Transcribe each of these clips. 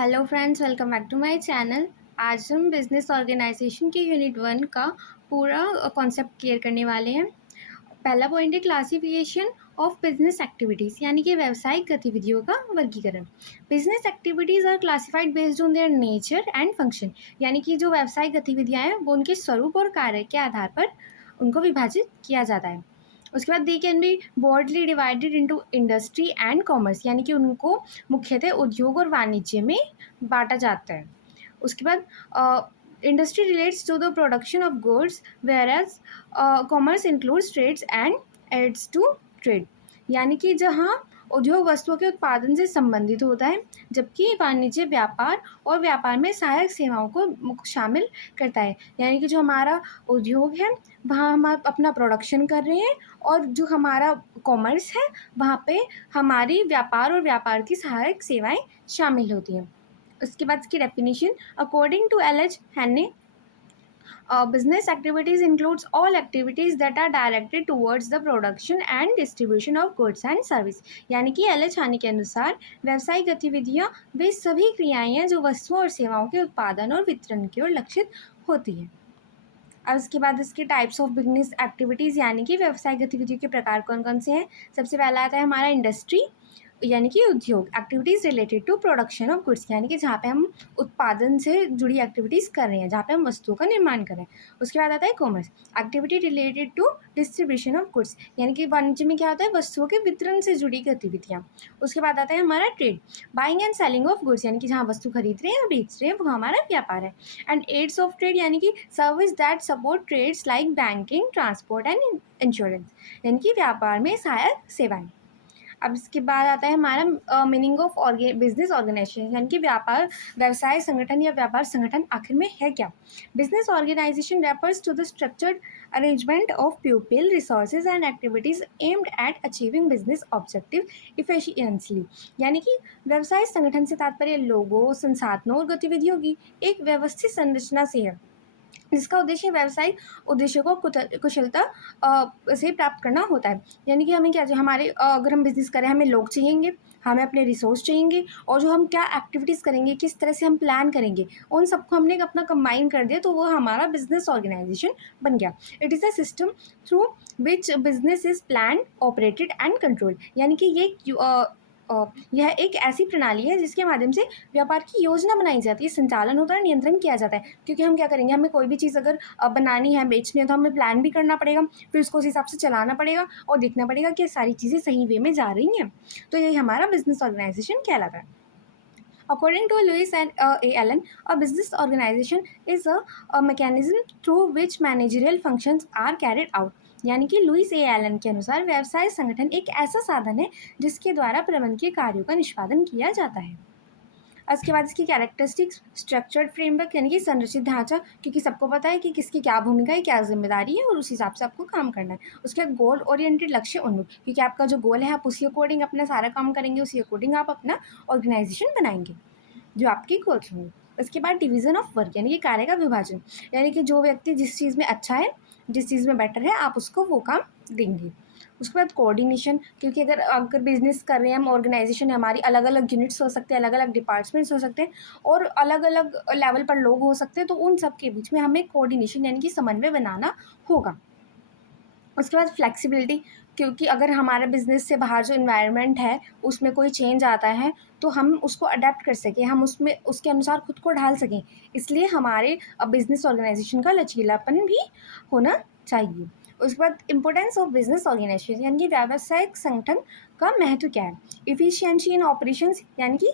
Hello friends, welcome back to my channel. आज हम business organisation के यूनिट 1 का पूरा कॉन्सेप्ट क्लियर करने वाले हैं। पहला पॉइंट है क्लासिफिकेशन ऑफ बिजनेस एक्टिविटीज़, यानी कि व्यावसायिक गतिविधियों का वर्गीकरण। Business activities are classified based on their nature and function, यानी कि जो व्यावसायिक गतिविधियाँ हैं वो उनके स्वरूप और कार्य के आधार पर उनको विभाजित किया जाता है। उसके बाद they can be broadly divided into industry and commerce, यानी कि उनको मुख्यतः उद्योग और वाणिज्य में बांटा जाता है। उसके बाद industry relates to the production of goods, whereas commerce includes trades and aids to trade, यानी कि जहाँ उद्योग वस्तुओं के उत्पादन से संबंधित होता है, जबकि वाणिज्य व्यापार और व्यापार में सहायक सेवाओं को शामिल करता है। यानी कि जो हमारा उद्योग है वहाँ हम अपना प्रोडक्शन कर रहे हैं, और जो हमारा कॉमर्स है वहाँ पे हमारी व्यापार और व्यापार की सहायक सेवाएं शामिल होती हैं। उसके बाद इसकी definition according to L H Haney, business activities includes all activities that are directed towards the production and distribution of goods and service, यानी कि एल एच हानि के अनुसार व्यावसायिक गतिविधियाँ वे सभी क्रियाएं हैं जो वस्तुओं और सेवाओं के उत्पादन और वितरण की ओर लक्षित होती हैं। अब इसके बाद इसके टाइप्स ऑफ बिजनेस एक्टिविटीज़, यानी कि व्यवसायिक गतिविधियों के प्रकार कौन कौन से हैं। सबसे पहला आता है हमारा इंडस्ट्री, यानी कि उद्योग। Activities related to production of goods, यानी कि जहाँ पे हम उत्पादन से जुड़ी एक्टिविटीज़ कर रहे हैं, जहाँ पे हम वस्तुओं का निर्माण कर रहे हैं। उसके बाद आता है commerce, activity related to distribution of goods, यानी कि वाणिज्य में क्या होता है, वस्तुओं के वितरण से जुड़ी गतिविधियाँ। उसके बाद आता है हमारा trade, buying and selling of goods, यानी कि जहाँ वस्तु खरीद रहे हैं और बेच रहे हैं वो हमारा व्यापार है। एंड एड्स ऑफ ट्रेड, यानी कि service that support trades like banking, transport and insurance, यानी कि व्यापार में सहायक सेवाएं। अब इसके बाद आता है हमारा मीनिंग ऑफ बिजनेस ऑर्गेनाइजेशन, यानी कि व्यापार व्यवसाय संगठन या व्यापार संगठन आखिर में है क्या। Business organisation refers to the structured arrangement of people, resources and activities aimed at achieving business objective efficiently, यानी कि व्यवसाय संगठन से तात्पर्य लोगों, संसाधनों और गतिविधियों की एक व्यवस्थित संरचना से है, जिसका उद्देश्य व्यावसायिक उद्देश्यों को कुशलता से प्राप्त करना होता है। यानी कि हमें क्या चाहिए, हमारे अगर हम बिजनेस करें हमें लोग चाहिएंगे, हमें अपने रिसोर्स चाहिएंगे, और जो हम क्या एक्टिविटीज़ करेंगे, किस तरह से हम प्लान करेंगे, उन सबको हमने अपना कंबाइन कर दिया तो वो हमारा बिजनेस ऑर्गेनाइजेशन बन गया। It is a system through which business is plan, operated and control, यानी कि यह एक ऐसी प्रणाली है जिसके माध्यम से व्यापार की योजना बनाई जाती है, संचालन होता है, नियंत्रण किया जाता है। क्योंकि हम क्या करेंगे, हमें कोई भी चीज़ अगर बनानी है, बेचनी है, तो हमें प्लान भी करना पड़ेगा, फिर उसको उस हिसाब से चलाना पड़ेगा और देखना पड़ेगा कि सारी चीज़ें सही वे में जा रही हैं। तो यही हमारा बिजनेस ऑर्गेनाइजेशन कहलाता है। According to Lewis and A. Allen, a business organization is a mechanism through which managerial functions are carried out. यानी कि लुइस ए एलन के अनुसार व्यवसाय संगठन एक ऐसा साधन है जिसके द्वारा प्रबंधकीय कार्यों का निष्पादन किया जाता है। उसके बाद इसकी कैरेक्टरिस्टिक्स, स्ट्रक्चर्ड फ्रेमवर्क, यानी कि संरचित ढांचा, क्योंकि सबको पता है कि किसकी क्या भूमिका है, क्या जिम्मेदारी है, और उस हिसाब से आपको काम करना है। उसके बाद गोल ओरिएंटेड, लक्ष्य उन्मुख, क्योंकि आपका जो गोल है आप उसी अकॉर्डिंग अपना सारा काम करेंगे, उसी अकॉर्डिंग आप अपना ऑर्गेनाइजेशन बनाएंगे जो आपकी गोल्स होंगे। उसके बाद डिवीजन ऑफ वर्क, यानी कि कार्य का विभाजन, यानी कि जो व्यक्ति जिस चीज़ में अच्छा है, जिस चीज़ में बेटर है, आप उसको वो काम देंगे। उसके बाद कोऑर्डिनेशन, क्योंकि अगर अगर बिजनेस कर रहे हैं हम, ऑर्गेनाइजेशन है हमारी, अलग अलग यूनिट्स हो सकते हैं, अलग अलग डिपार्टमेंट्स हो सकते हैं, और अलग अलग लेवल पर लोग हो सकते हैं, तो उन सब के बीच में हमें कोऑर्डिनेशन यानी कि समन्वय बनाना होगा। उसके बाद फ्लेक्सिबिलिटी, क्योंकि अगर हमारा बिजनेस से बाहर जो इन्वायरमेंट है उसमें कोई चेंज आता है तो हम उसको अडेप्ट कर सकें, हम उसमें उसके अनुसार खुद को ढाल सकें, इसलिए हमारे बिजनेस ऑर्गेनाइजेशन का लचीलापन भी होना चाहिए। उसके बाद इंपॉर्टेंस ऑफ बिजनेस ऑर्गेनाइजेशन, यानी कि व्यावसायिक संगठन का महत्व क्या है। इफिशियंसी इन ऑपरेशंस, यानी कि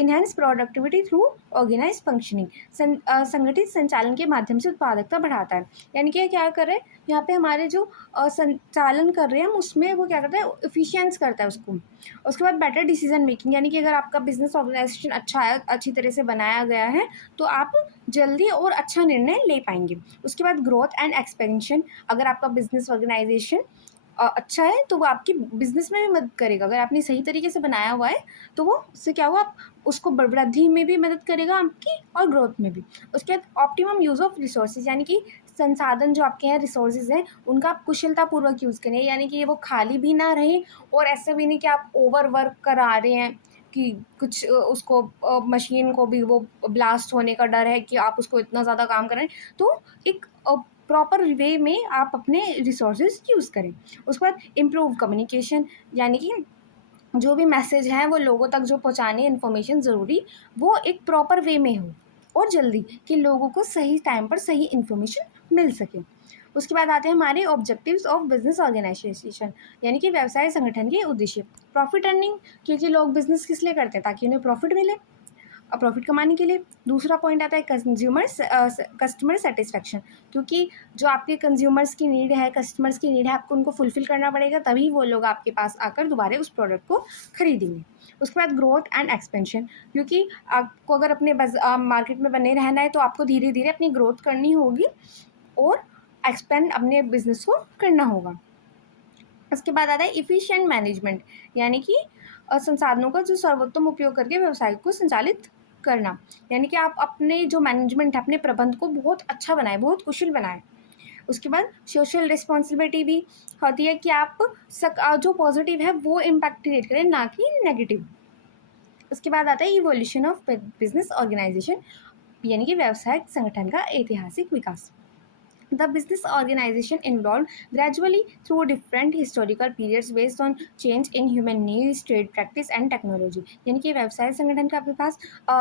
enhance productivity through organise functioning, संगठित संचालन के माध्यम से उत्पादकता बढ़ाता है। यानी कि क्या कर रहे हैं यहाँ पे, हमारे जो संचालन कर रहे हैं हम उसमें वो क्या करता है, इफिशियंस करता है उसको। उसके बाद बेटर डिसीजन मेकिंग, यानी कि अगर आपका बिजनेस ऑर्गेनाइजेशन अच्छा है, अच्छी तरह से बनाया गया है, तो आप जल्दी और अच्छा निर्णय ले पाएंगे। उसके बाद ग्रोथ एंड एक्सपेंशन, अगर आपका बिजनेस ऑर्गेनाइजेशन अच्छा है तो वो आपकी बिजनेस में भी मदद करेगा। अगर आपने सही तरीके से बनाया हुआ है तो वो उससे क्या हुआ, आप उसको वृद्धि में भी मदद करेगा आपकी, और ग्रोथ में भी। उसके बाद ऑप्टिमम यूज़ ऑफ रिसोर्सेज, यानी कि संसाधन जो आपके हैं, रिसोर्सेज हैं, उनका आप कुशलतापूर्वक यूज़ करें, यानी कि वो खाली भी ना रहे और ऐसा भी नहीं कि आप ओवर वर्क करा रहे हैं, कि कुछ उसको मशीन को भी वो ब्लास्ट होने का डर है कि आप उसको इतना ज़्यादा काम कर रहे हैं। तो एक प्रॉपर वे में आप अपने रिसोर्सेज यूज़ करें। उसके बाद इम्प्रूव कम्युनिकेशन, यानी कि जो भी मैसेज है वो लोगों तक जो पहुँचानी है इन्फॉर्मेशन ज़रूरी, वो एक प्रॉपर वे में हो और जल्दी, कि लोगों को सही टाइम पर सही इन्फॉर्मेशन मिल सके। उसके बाद आते हैं हमारे ऑब्जेक्टिव्स ऑफ बिजनेस ऑर्गेनाइजेशन, यानी कि व्यवसाय संगठन के उद्देश्य। प्रॉफिट अर्निंग, क्योंकि लोग बिजनेस किस लिए करते हैं, ताकि उन्हें प्रॉफिट मिले, प्रॉफिट कमाने के लिए। दूसरा पॉइंट आता है कस्टमर सेटिस्फैक्शन, क्योंकि जो आपके कंज्यूमर्स की नीड है, कस्टमर्स की नीड है, आपको उनको फुलफिल करना पड़ेगा, तभी वो लोग आपके पास आकर दोबारा उस प्रोडक्ट को खरीदेंगे। उसके बाद ग्रोथ एंड एक्सपेंशन, क्योंकि आपको अगर अपने मार्केट में बने रहना है तो आपको धीरे धीरे अपनी ग्रोथ करनी होगी और एक्सपेंड अपने बिजनेस को करना होगा। उसके बाद आता है इफ़िशिएंट मैनेजमेंट, यानी कि संसाधनों का जो सर्वोत्तम उपयोग करके व्यवसाय को संचालित करना, यानी कि आप अपने जो मैनेजमेंट है, अपने प्रबंध को बहुत अच्छा बनाएं, बहुत कुशल बनाएं। उसके बाद सोशल रिस्पॉन्सिबिलिटी भी होती है कि आप जो पॉजिटिव है वो इम्पैक्ट क्रिएट करें, ना कि नेगेटिव। उसके बाद आता है इवोल्यूशन ऑफ बिजनेस ऑर्गेनाइजेशन, यानी कि व्यवसायिक संगठन का ऐतिहासिक विकास। The business organization evolved gradually through different historical periods based on change in human needs, trade practice and technology। यानी कि व्यवसाय संगठन का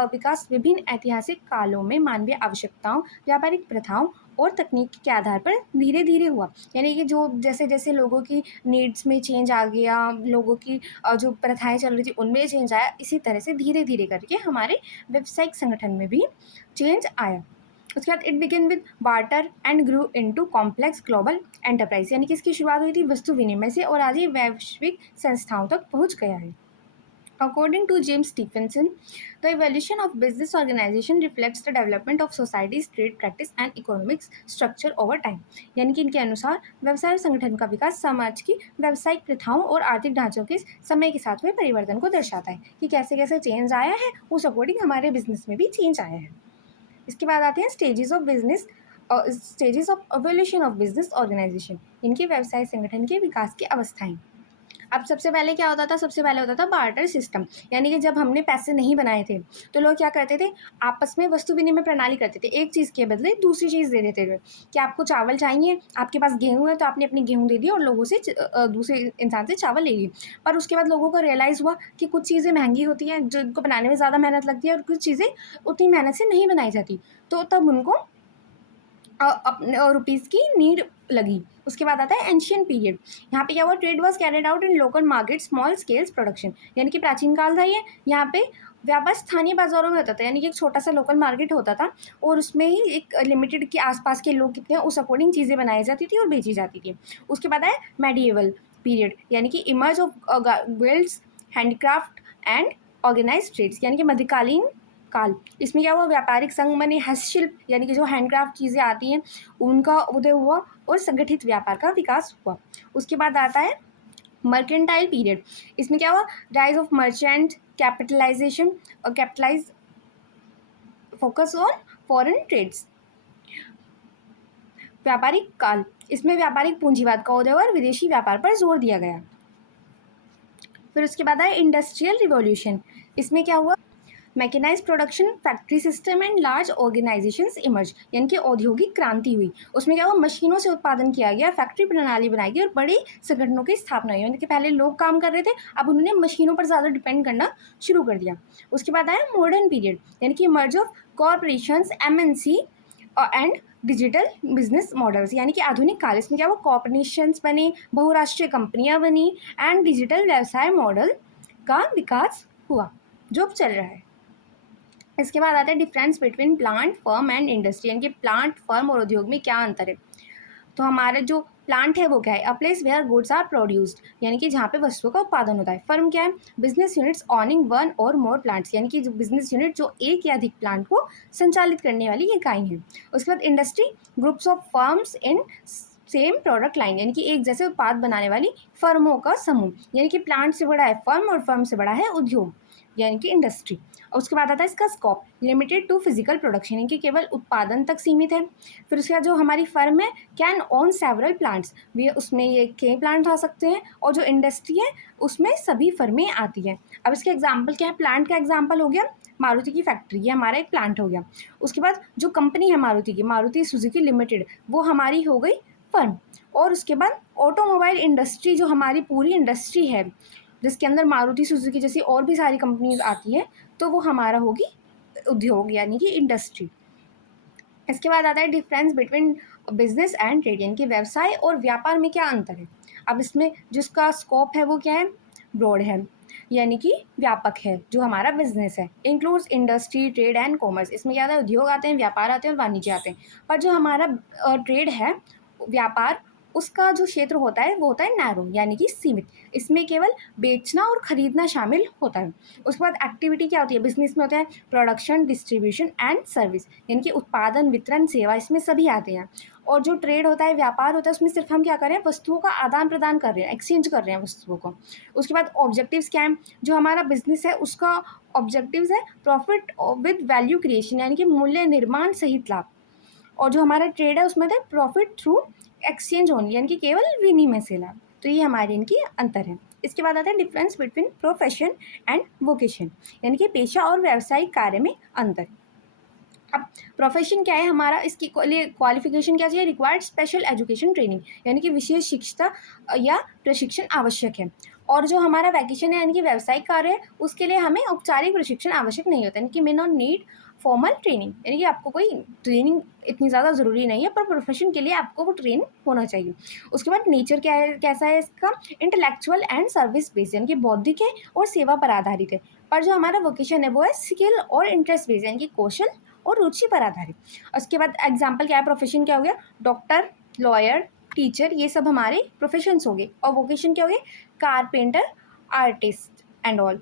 विकास विभिन्न ऐतिहासिक कालों में मानवीय आवश्यकताओं, व्यापारिक प्रथाओं और तकनीक के आधार पर धीरे धीरे हुआ। यानी कि जो जैसे जैसे लोगों की नीड्स में चेंज आ गया, लोगों की जो प्रथाएं चल रही थी उनमें चेंज आया, इसी तरह से धीरे धीरे करके हमारे व्यावसायिक संगठन में भी चेंज आया। उसके बाद it begin with barter and Guru into complex global enterprise, यानी कि इसकी शुरुआत हुई थी वस्तु विनिमय से और आज ये वैश्विक संस्थाओं तक पहुंच गया है। According to James Stephenson, the evolution of business organization reflects the development of society's trade practice and economic structure over time। यानी कि इनके अनुसार व्यवसाय संगठन का विकास समाज की व्यावसायिक प्रथाओं और आर्थिक ढांचों के समय के साथ हुए परिवर्तन को दर्शाता है, कि कैसे कैसे चेंज आया है, उस अकॉर्डिंग हमारे बिजनेस में भी चेंज आया है। इसके बाद आते हैं stages of evolution of business organisation, इनके व्यवसाय संगठन के विकास की अवस्थाएं। अब सबसे पहले क्या होता था, सबसे पहले होता था बार्टर सिस्टम, यानी कि जब हमने पैसे नहीं बनाए थे तो लोग क्या करते थे, आपस में वस्तु विनिमय प्रणाली करते थे, एक चीज़ के बदले दूसरी चीज़ दे देते थे। कि आपको चावल चाहिए, आपके पास गेहूँ है तो आपने अपनी गेहूँ दे दी और लोगों से दूसरे इंसान से चावल ले ली। पर उसके बाद लोगों को रियलाइज़ हुआ कि कुछ चीज़ें महंगी होती हैं, जिनको बनाने में ज़्यादा मेहनत लगती है, और कुछ चीज़ें उतनी मेहनत से नहीं बनाई जाती, तो तब उनको अपने रुपीज़ की नीड लगी। उसके बाद आता है एंशियंट पीरियड। यहाँ पे क्या हुआ, trade was carried out in local market, small scales production, यानी कि प्राचीन काल था ये। यहाँ पे व्यापार स्थानीय बाजारों में होता था, यानी कि एक छोटा सा लोकल मार्केट होता था और उसमें ही एक लिमिटेड के आसपास के लोग कितने हैं उस अकॉर्डिंग चीज़ें बनाई जाती थी और बेची जाती थी। उसके बाद आया मेडिएवल पीरियड, यानी कि emerge of guilds, handicraft and organise trades, यानी कि मध्यकालीन काल। इसमें क्या हुआ, व्यापारिक संघ बने, हस्तशिल्प यानी कि जो हैंडक्राफ्ट चीज़ें आती हैं उनका उदय हुआ और संगठित व्यापार का विकास हुआ। उसके बाद आता है मर्केंटाइल पीरियड। इसमें क्या हुआ, राइज ऑफ मर्चेंट कैपिटलाइजेशन और capitalise focus on foreign trades. व्यापारिक काल, इसमें व्यापारिक पूंजीवाद का उदय और विदेशी व्यापार पर जोर दिया गया। फिर उसके बाद आया इंडस्ट्रियल रिवॉल्यूशन। इसमें क्या हुआ, mechanise production, factory system and large organisations emerge, यानी कि औद्योगिक क्रांति हुई। उसमें क्या हुआ, मशीनों से उत्पादन किया गया, फैक्ट्री प्रणाली बनाई गई और बड़ी संगठनों की स्थापना हुई। यानी कि पहले लोग काम कर रहे थे, अब उन्होंने मशीनों पर ज़्यादा डिपेंड करना शुरू कर दिया। उसके बाद आया मॉडर्न पीरियड, यानी कि merge of corporations, MNC and digital business models, यानी कि आधुनिक काल। इसमें क्या हुआ, कॉरपोरेशंस बने, बहुराष्ट्रीय कंपनियां बनी एंड डिजिटल व्यवसाय मॉडल का विकास हुआ जो अब चल रहा है। इसके बाद आता है difference between plant, firm and industry, यानी कि प्लांट, फर्म और उद्योग में क्या अंतर है। तो हमारा जो प्लांट है वो क्या है, a place where goods are produced, यानी कि जहाँ पे वस्तुओं का उत्पादन होता है। फर्म क्या है, बिजनेस यूनिट्स ऑनिंग वन और मोर प्लांट्स, यानी कि जो बिजनेस यूनिट जो एक या अधिक प्लांट को संचालित करने वाली इकाई है। उसके बाद industry, groups of firms in same product line, यानी कि एक जैसे उत्पाद बनाने वाली फर्मों का समूह, यानी कि प्लांट से बड़ा है फर्म और फर्म से बड़ा है उद्योग। यानी कि इंडस्ट्री। और उसके बाद आता है इसका scope, limited to physical production, यानी कि केवल उत्पादन तक सीमित है। फिर उसके बाद जो हमारी फर्म है, कैन ओन सेवरल प्लांट्स, वे उसमें ये कई प्लांट आ सकते हैं, और जो इंडस्ट्री है उसमें सभी फर्में आती हैं। अब इसके एग्जाम्पल क्या है, प्लांट का एग्जाम्पल हो गया मारुति की फैक्ट्री, ये हमारा एक प्लांट हो गया। उसके बाद जो कंपनी है मारुति की, मारुति सुजुकी लिमिटेड, वो हमारी हो गई फर्म। और उसके बाद ऑटोमोबाइल इंडस्ट्री, जो हमारी पूरी इंडस्ट्री है जिसके अंदर मारुति सुजुकी जैसी और भी सारी कंपनीज आती हैं, तो वो हमारा होगी उद्योग यानी कि इंडस्ट्री। इसके बाद आता है difference between business and trade, यानी कि व्यवसाय और व्यापार में क्या अंतर है। अब इसमें जिसका स्कोप है वो क्या है, ब्रॉड है, यानी कि व्यापक है। जो हमारा बिजनेस है includes industry, trade and commerce, इसमें क्या आता है, उद्योग आते हैं, व्यापार आते हैं और वाणिज्य आते हैं। पर जो हमारा ट्रेड है, व्यापार, उसका जो क्षेत्र होता है वो होता है नैरो, यानी कि सीमित। इसमें केवल बेचना और खरीदना शामिल होता है। उसके बाद एक्टिविटी क्या होती है, बिजनेस में होता है प्रोडक्शन, डिस्ट्रीब्यूशन एंड सर्विस, यानी कि उत्पादन, वितरण, सेवा, इसमें सभी आते हैं। और जो ट्रेड होता है, व्यापार होता है, उसमें सिर्फ हम क्या कर रहे हैं, वस्तुओं का आदान प्रदान कर रहे हैं, एक्सचेंज कर रहे हैं वस्तुओं को। उसके बाद ऑब्जेक्टिव्स क्या है, जो हमारा बिजनेस है उसका ऑब्जेक्टिव्स है प्रॉफिट विद वैल्यू क्रिएशन, यानी कि मूल्य निर्माण सहित लाभ। और जो हमारा ट्रेड है उसमें था प्रॉफिट थ्रू एक्सचेंज ओनली, यानी कि केवल विनिमय से लाभ। तो ये हमारे इनकी अंतर है। इसके बाद आता है difference between profession and vocation, यानी कि पेशा और व्यावसायिक कार्य में अंतर। अब प्रोफेशन क्या है हमारा, इसकी लिए क्वालिफिकेशन क्या चाहिए, रिक्वायर्ड स्पेशल एजुकेशन ट्रेनिंग, यानी कि विशेष शिक्षा या प्रशिक्षण आवश्यक है। और जो हमारा वैकेशन है यानी कि व्यावसायिक कार्य है, उसके लिए हमें औपचारिक प्रशिक्षण आवश्यक नहीं होता, यानी कि may not need formal training, यानी कि आपको कोई ट्रेनिंग इतनी ज़्यादा ज़रूरी नहीं है, पर प्रोफेशन के लिए आपको वो ट्रेन होना चाहिए। उसके बाद नेचर क्या है, कैसा है इसका, इंटेलेक्चुअल एंड सर्विस बेस्ड, यानी कि बौद्धिक है और सेवा पर आधारित है। पर जो हमारा वोकेशन है वो है स्किल और इंटरेस्ट बेस्ड, यानी कि कौशल और रुचि पर आधारित। उसके बाद एग्जाम्पल क्या है, प्रोफेशन क्या हो गया, डॉक्टर, लॉयर, टीचर, ये सब हमारे प्रोफेशंस हो गए। और वोकेशन क्या हो गए, carpenter, artist and all.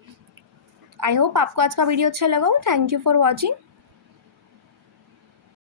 I hope आपको आज का वीडियो अच्छा लगा हो। Thank you for watching.